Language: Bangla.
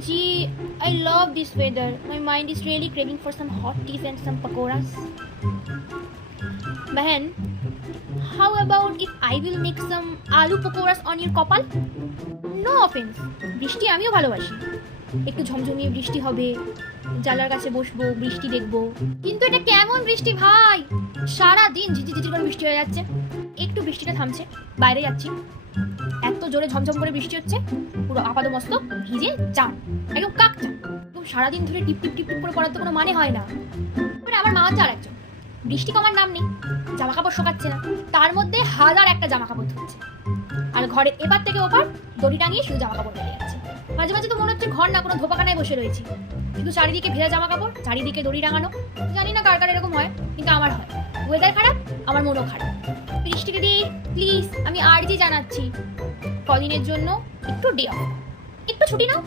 Gee, I love this weather. My mind is really craving for some hot teas and some pakoras. Bahan, how about if I will make some aloo pakoras on your কপাল? No offense. বৃষ্টি আমিও ভালোবাসি। একটু ঝমঝমিয়ে বৃষ্টি হবে, জানলার কাছে বসবো, বৃষ্টি দেখবো। কিন্তু এটা কেমন বৃষ্টি ভাই? সারা দিন ঝিঝি ঝিঝি করে বৃষ্টি হয়ে যাচ্ছে। একটু বৃষ্টিটা থামছে, বাইরে যাচ্ছি, এত জোরে ঝমঝম করে বৃষ্টি হচ্ছে, পুরো আপাদমস্তক ভিজে চান, একদম কাকচা। একদম সারাদিন ধরে টিপ টিপ টিপ টিপ করে পড়ার তো কোনো মানে হয় না। মানে আমার মা হচ্ছে আর একজন, বৃষ্টি কমার নাম নেই, জামা কাপড় শোকাচ্ছে না, তার মধ্যে হাজার একটা জামা কাপড় ধুচ্ছে, আর ঘরে এবার থেকে ওপার দড়ি টাঙিয়ে শুধু জামা কাপড় বেরিয়ে যাচ্ছে। মাঝে মাঝে তো মনে হচ্ছে ঘর না, কোনো ধোপাখানায় বসে রয়েছি, শুধু চারিদিকে ভেজা জামা কাপড়, চারিদিকে দড়ি টাঙানো। জানি না কার কার এরকম হয়, কিন্তু আমার হয়। ওয়েদার খারাপ, আমার মনও খারাপ। বৃষ্টি দিদি প্লিজ, আমি আরজি জানাচ্ছি, কদিনের জন্য একটু ডে অফ, একটু ছুটি নাও।